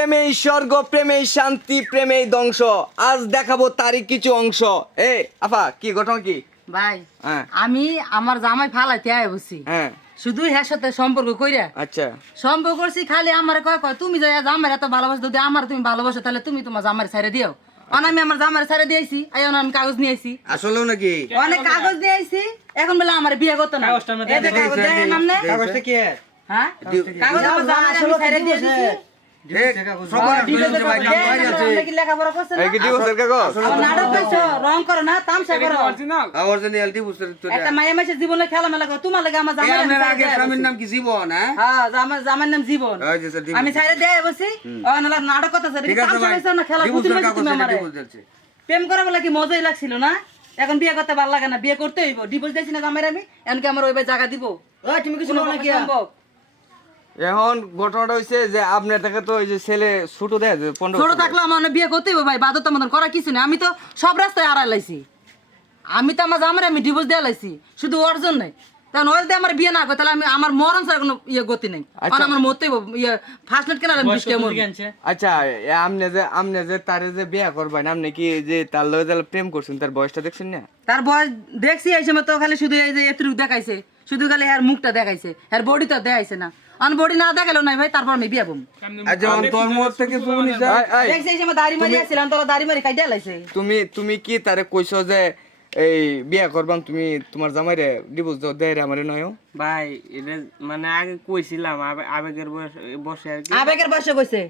প্রেমেই স্বর্গ, প্রেমেই শান্তি, প্রেমেই ধ্বংস। আজ দেখাবো তারই কিছু অংশ। এ আফা, কি ঘটনা কি? ভাই হ্যাঁ আমি আমার জামাই ফালাইতে আয় বসি হ্যাঁ, শুধু হ্যাঁ সাথে সম্পর্ক কইরা আচ্ছা সম্পর্ক করছি খালি আমার কয় কয় তুমি যাই জামাই এত ভালোবাসো, যদি আমার তুমি ভালোবাসো তাহলে তুমি তোমার জামাই ছেড়ে দিও। আমি আমার জামাই ছেড়ে দিয়েছি, আমি কাগজ নিয়ে আইছি, আসলেও নাকি অনেক কাগজ নিয়ে আইছি। এখন বলে আমার বিয়ে করতে না, এই যে কাগজ দেয় নামনে, কাগজটা কি এর? হ্যাঁ কাগজ আমার জামাই আমি ছেড়ে দিয়ে দিছি। লেখাপড়া করছে না? এই কি ডিভোর্সের কাগজ? আমার নাটক পাইছো, রং করো না, তামসা করো। অরিজিনাল ডিভোর্সের তো একটা মায়ের মাসের জীবনে খেলা মেলা করো, তোমার লাগে আমার জামাই আপনার আগে স্বামীর নাম কি জীবন? হ্যাঁ হ্যাঁ জামার নাম জীবন। ওই যে স্যার, আমি ছাইরে দেয় বসি, নাটক করতেছে, ঠিক আছে ভাই, না খেলা ডিভোর্সের বুঝতে কাগজ তুমি এটা আমারে ডিভোর্স দিচ্ছে। প্রেম করা বলে কি মজাই লাগছিল না? এখন বিয়ে করতে ভালো লাগে না, বিয়ে করতে হইব। ডিভোর্স দিয়েছি না জামাইরে আমি, এমনকি আমার ওইবার জায়গা দিব। তুমি কিছু কোনো বলো কথা নাকি? সম্ভব? এখন ঘটনাটা হইছে যে আপনার থেকে তো ওই যে ছেলে ছোট দেয় যে 15 ছোট থাকলে আমার বিয়ে করতে হইব ভাই, বাধ্যতামূলক করা কিছু নেই। আমি তো সব রাস্তায় আড়াই লাইছি, আমি তো আমার জামাইরে আমি ডিভোর্স দিয়ে লাইছি শুধু ওর জন্যই। কারণ ওর দিয়ে আমার বিয়ে না করে তাহলে আমার মরণ ছাড়া কোনো গতি নেই। কারণ আমার মরতে ফার্স্ট নাইট কেন আমি বিষ্কে মরব। আচ্ছা, আপনি যে তারে যে বিয়ে করবেন, আপনি কি যে তার লগে যে প্রেম করছেন তার বয়সটা দেখছেন না? তার বয়স দেখছি এই সময় তো খালি শুধু এই যে এতটুকু দেখাইছে, শুধু খালি এর মুখটা দেখাইছে, এর বডি তো দেখাইছে না। অন বডি না দেখালো নাই ভাই, তারপর আমি বিয়ে বম। আর যেমন তোর মুখ থেকে শুনি যা দেখছি এই সময় দাড়ি মারি আসছিলাম, তোরা দাড়ি মারি খাই দেলাইছে। তুমি কি তারে কইছো যে এই বিয়ে করবাম, তুমি তোমার জামাইরে ডিভোর্স দাও দেয় রে আমারে নয়? ভাই এটা মানে আগে কইছিলাম আবেগের বসে আর কি আবেগের বয়সে কইছে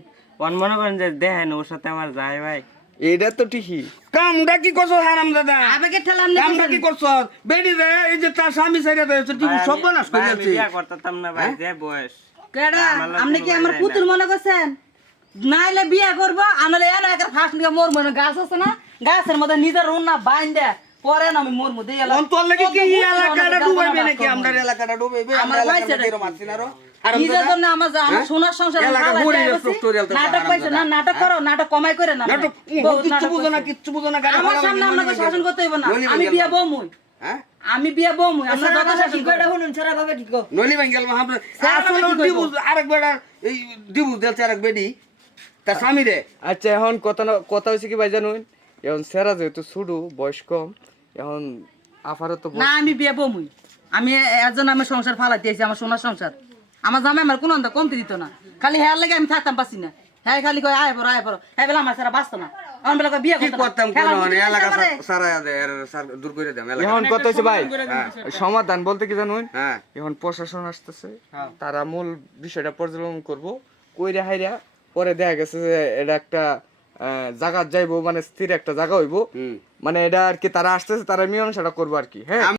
অন মনে করেন যে দেখেন ওর সাথে আমার যায় ভাই। এটা তো ঠিকই। কামটা কি করছো হারামজাদা? আবেগের ঠেলা কামটা কি করছো? বেডি রে এই যে তার স্বামী ছাইরা দেছে ডিভোর্স সব বানাস ভাই, করে আমি যাচ্ছে। বিয়া করতাম না ভাই, যে বয়স। কেডা আপনি কি আমার পুতুল মনে করছেন? নাইলে বিয়ে করবো, আনলে এনে একটা ফার্স্ট নিয়ে মোর মনে গাছ আছে না, গাছের মধ্যে নিজের রুনা বাইন দে পরে না আমি মোর মধ্যে অন তোর লাগি কি এই এলাকাটা ডুবাইবে নাকি? আমরা এলাকাটা ডুবাইবে, আমরা আমার এলাকাটা ভাই দিরো মারছি না রো। নিজের জন্য আমার সোনার সংসার এলাকা ঘুরে যাচ্ছে, tutorial তো নাটক পাইছে না, নাটক করো, নাটক কমাই করে না। নাটক কিচ্ছু বুঝো না, কিচ্ছু বুঝো না। গাড়ি আমার ভাড়া সামনে মানে আপনাকে শাসন করতে হইব না, নলি আমি ভাঙ্গেল বিয়ে মা। বমুই, হ্যাঁ আমি বিয়ে বমুই, আমরা যত শাসন করে শুনুন ছাড়া ভাবে ঠিক কো। নলি ভাঙ্গেল মা আমরা স্যার, আমি আসলে কি কইবো? ডিভোর্স আরেক বেড়া এই ডিভোর্স দিলছে আরেক বেডি তার স্বামী রে। আচ্ছা, এখন কথা হয়েছে কি ভাই জানুন, এখন সেরা যেহেতু শুরু বয়স কম, এখন আফারও তো না আমি বিয়ে বমুই। আমি এর জন্য আমি সংসার ফালাইতে আইছি, আমার সোনার সংসার। আমার জামাই আমার কোনো কমতি দিত না, খালি হ্যাঁ লাগে আমি থাকতাম পাচ্ছি না। হ্যাঁ খালি কয় আয় পড়ো, হ্যাঁ বলে আমার সারা বাঁচতো না। আমার বেলা কয় বিয়ে কি করতাম করতাম কোন মানে এলাকা সারা দে এর দূর করে দাম এলাকা। এখন কথা হচ্ছে ভাই, সমাধান বলতে কি জানুন, হ্যাঁ এখন প্রশাসন আসতেছে, তারা মূল বিষয়টা পর্যবেক্ষণ করবো, কইরা হাইরা পরে দেখা গেছে যে এটা একটা জায়গা যাইবো, মানে স্থির একটা জায়গা হইবো, মানে এটা আর কি তারা আসতেছে, তারা মীমাংসাটা করবো আর কি। হ্যাঁ